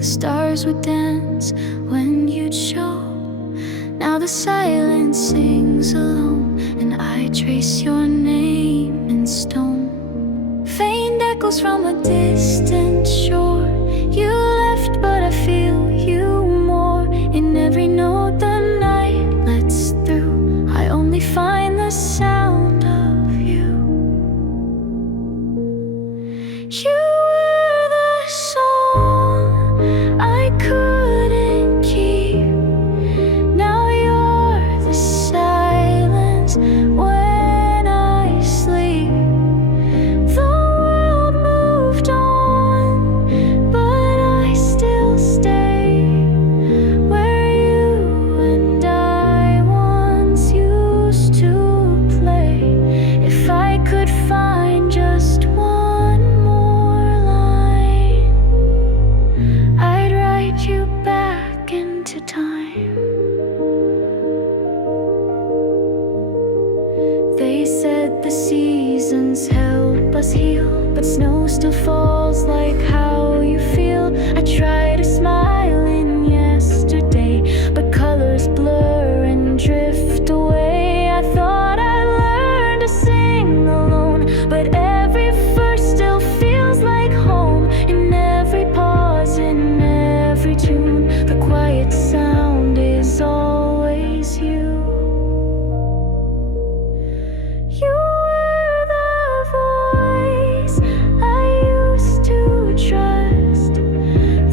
The stars would dance when you'd show. Now the silence sings alone, and I trace your name in stone. Faint echoes from a distant shore. You left, but I feel you more. In every note the night lets through, I only find the sound of you. You were the song I couldn't keep. Now you're the silence when I sleep. The world moved on, but I still stay where you and I once used to play. If I could find just one more line, I'd write you back into time. They said the seasons help us heal, but snow still falls like how you feel. I try to smile in yesterday, but colors blur and drift away. I thought I learned to sing alone, but every verse still feels like home. In every pause, in every tune, the quiet sound is always you. You were the voice I used to trust, the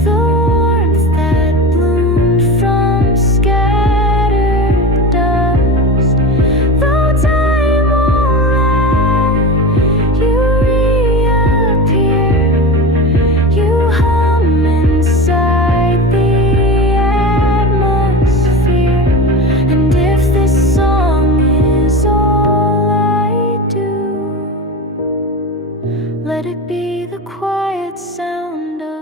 warmth that bloomed from scattered dust. Though time won't let you reappear, you hum inside the atmosphere. And if this song is all I do, let it be the quiet sound of